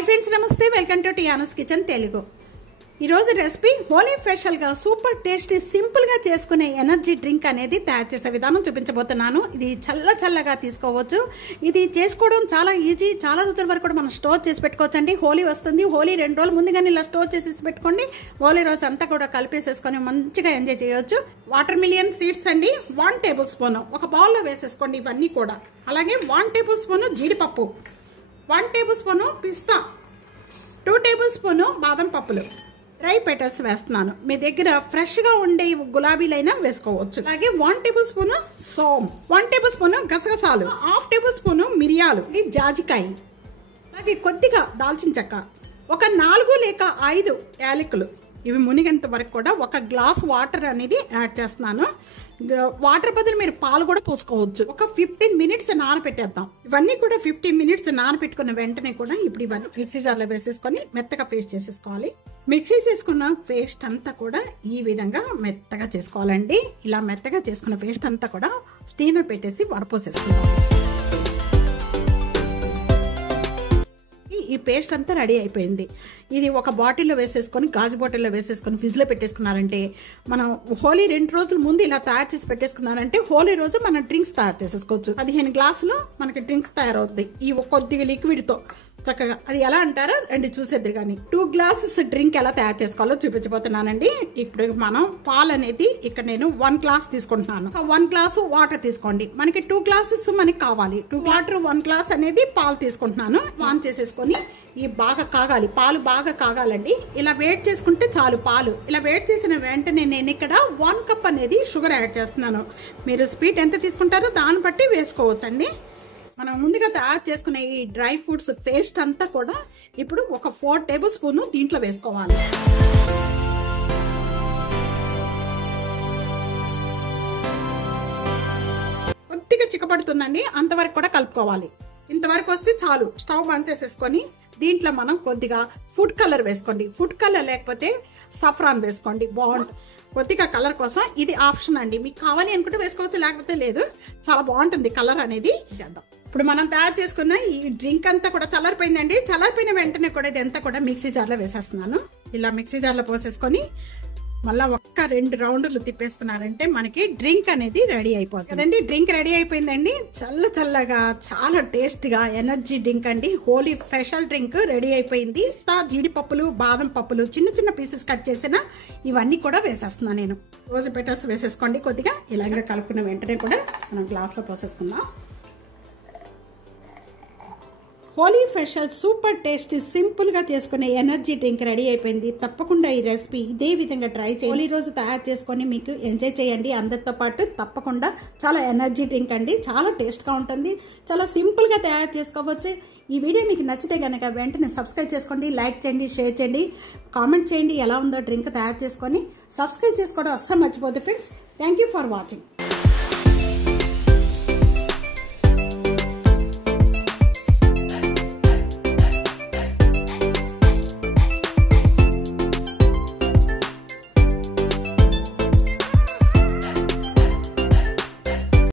High friends नमस्ते welcome to Tiana's kitchen Telugu recipe Holi special गा super tasty simple गा चेसुकुने एनर्जी ड्रिंक अनेदी तयारु चेसे विधानं చూపించబోతున్నాను। ఇది చల్లగా తీసుకోవచ్చు। ఇది చేసుకోవడం చాలా ఈజీ, చాలా రోజుల వరకు కూడా మనం స్టోర్ చేసి పెట్టుకోవచ్చండి। హోలీ వస్తుంది, హోలీ 2 రోజుల ముందుగానే ఇలా స్టోర్ చేసి పెట్టుకోండి। హోలీ రోజు అంతా కూడా కలిపేసేసుకొని మంచిగా ఎంజాయ్ చేయొచ్చు। వాటర్ మిలియన్ సీడ్స్ అండి 1 టేబుల్ స్పూన్ ఒక బౌల్ లో వేసేసుకోండి ఇవన్నీ కూడా। అలాగే 1 టేబుల్ స్పూన్ జీడిపప్పు, 1 టేబుల్ స్పూన్ పిస్తా, 2 టేబుల్ స్పూన్ బాదం పప్పులు, డ్రై పెటల్స్ వేస్తున్నాను। మీ దగ్గర ఫ్రెష్ గా ఉండే గులాబీలైనా వేసుకోవచ్చు। అలాగే 1 టేబుల్ స్పూన్ సోమ్, 1 టేబుల్ స్పూన్ గసగసాలు, 1/2 టేబుల్ స్పూన్ మిరియాలు, ఈ జాజికాయ, అలాగే కొద్దిగా దాల్చిన చెక్క, ఒక 4 లేక 5 యాలకులు, ఇవి మునిగేంత వరకు కూడా ఒక గ్లాస్ వాటర్ అనేది యాడ్ చేస్తున్నాను। వాటర్ బదులు మీరు పాలు కూడా పోసుకోవచ్చు। ఒక 15 మినిట్స్ నానబెట్టేద్దాం। ఇవన్నీ కూడా 15 మినిట్స్ నానబెట్టుకున్న వెంటనే కూడా ఇప్పుడు ఇవన్నీ మిక్సీ జార్లో వేసేసుకొని మెత్తగా పేస్ట్ చేసేసుకోవాలి। మిక్సీ చేసుకున్న పేస్ట్ అంతా కూడా ఈ విధంగా మెత్తగా చేసుకోవాలండి। ఇలా మెత్తగా చేసుకున్న పేస్ట్ అంతా కూడా స్టీమర్ పెట్టేసి వడపోసేసుకుందాం। ఈ పేస్ట్ అంతా రెడీ అయిపోయింది। ఇది ఒక బాటిల్లో వేసేసుకొని గాజు బాటిల్లో వేసేసుకొని ఫ్రిడ్జ్లో పెట్టేసుకున్నారంటే మనం హోలీ 2 రోజుల ముందు ఇలా తయారు చేసి పెట్టేసుకున్నారంటే హోలీ రోజు మనం డ్రింక్స్ తయారు చేసేసుకోవచ్చు। 15 గ్లాసులు మనకి డ్రింక్స్ తయారవుతాయి ఈ కొద్దిగా లిక్విడ్తో చక్కగా। అది ఎలా అంటారో రండి చూసేద్దరు కానీ 2 గ్లాసెస్ డ్రింక్ ఎలా తయారు చేసుకోవాలో చూపించబోతున్నానండి। ఇప్పుడు మనం పాలు అనేది ఇక్కడ నేను 1 గ్లాస్ తీసుకుంటున్నాను। 1 గ్లాసు వాటర్ తీసుకోండి, మనకి 2 గ్లాసెస్ మనకి కావాలి। 2 వాటర్ 1 గ్లాస్ అనేది పాలు తీసుకుంటున్నాను। ఆన్ చేసేసుకొని ఈ బాగా కాగాలి, పాలు బాగా కాగాలండి। ఇలా వేడి చేసుకుంటే చాలు పాలు। ఇలా వేడి చేసిన వెంటనే నేను ఇక్కడ 1 కప్ అనేది షుగర్ యాడ్ చేస్తున్నాను। మీరు స్వీట్ ఎంత తీసుకుంటారో దాన్ని బట్టి వేసుకోవచ్చండి। మనం ముందుగా తయారు చేసుకునే ఈ డ్రై ఫ్రూట్స్ పేస్ట్ అంతా కూడా ఇప్పుడు ఒక 4 టేబుల్ స్పూన్ దీంట్లో వేసుకోవాలి। కొద్దిగా చిక్కబడుతుందండి, అంతవరకు కూడా కలుపుకోవాలి। ఇంతవరకు వస్తే చాలు। స్టవ్ బంద్ చేసేసుకొని దీంట్లో మనం కొద్దిగా ఫుడ్ కలర్ వేసుకోండి। ఫుడ్ కలర్ లేకపోతే సఫ్రాన్ వేసుకోండి, బాగుంటుంది। కొద్దిగా కలర్ కోసం ఇది ఆప్షన్ అండి, మీకు కావాలి అనుకుంటే వేసుకోవచ్చు, లేకపోతే లేదు। చాలా బాగుంటుంది కలర్ అనేది। చేద్దాం। ఇప్పుడు మనం తయారు చేసుకున్న ఈ డ్రింక్ అంతా కూడా చల్లారిపోయిందండి। చల్లారిపోయిన వెంటనే కూడా ఇదంతా కూడా మిక్సీ జార్లో వేసేస్తున్నాను। ఇలా మిక్సీ జార్లో పోసేసుకొని మళ్ళీ ఒక్క 2 రౌండ్లు తిప్పేసుకున్నారంటే మనకి డ్రింక్ అనేది రెడీ అయిపోతుంది కదండి। డ్రింక్ రెడీ అయిపోయిందండి, చల్లగా చాలా టేస్ట్గా ఎనర్జీ డ్రింక్ అండి। హోలీ స్పెషల్ డ్రింక్ రెడీ అయిపోయింది। జీడిపప్పులు, బాదం పప్పులు చిన్న పీసెస్ కట్ చేసిన ఇవన్నీ కూడా వేసేస్తున్నాను నేను। రోజు పెటల్స్ వేసేసుకోండి కొద్దిగా। ఇలాగే కలుపుకున్న వెంటనే కూడా మనం గ్లాస్లో పోసేసుకుందాం। Holi special super tasty simple గా చేసుకునే ఎనర్జీ డ్రింక్ రెడీ అయిపోయింది। తప్పకుండా ఈ రెసిపీ ఇదే విధంగా ట్రై చేయండి। హోలీ రోజు తయారు చేసుకొని మీకు ఎంజాయ్ చేయండి అందరితో పాటు। తప్పకుండా చాలా ఎనర్జీ డ్రింక్ అండి, చాలా టేస్ట్ గా ఉంటుంది, చాలా సింపుల్ గా తయారు చేసుకోవచ్చు। ఈ వీడియో మీకు నచ్చితే కనుక వెంటనే సబ్స్క్రైబ్ చేసుకోండి, లైక్ చేయండి, షేర్ చేయండి, కామెంట్ చేయండి ఎలా ఉందో డ్రింక్ తయారు చేసుకొని। సబ్స్క్రైబ్ చేసుకోవడం అస్సలు మర్చిపోద్దు friends. Thank you for watching.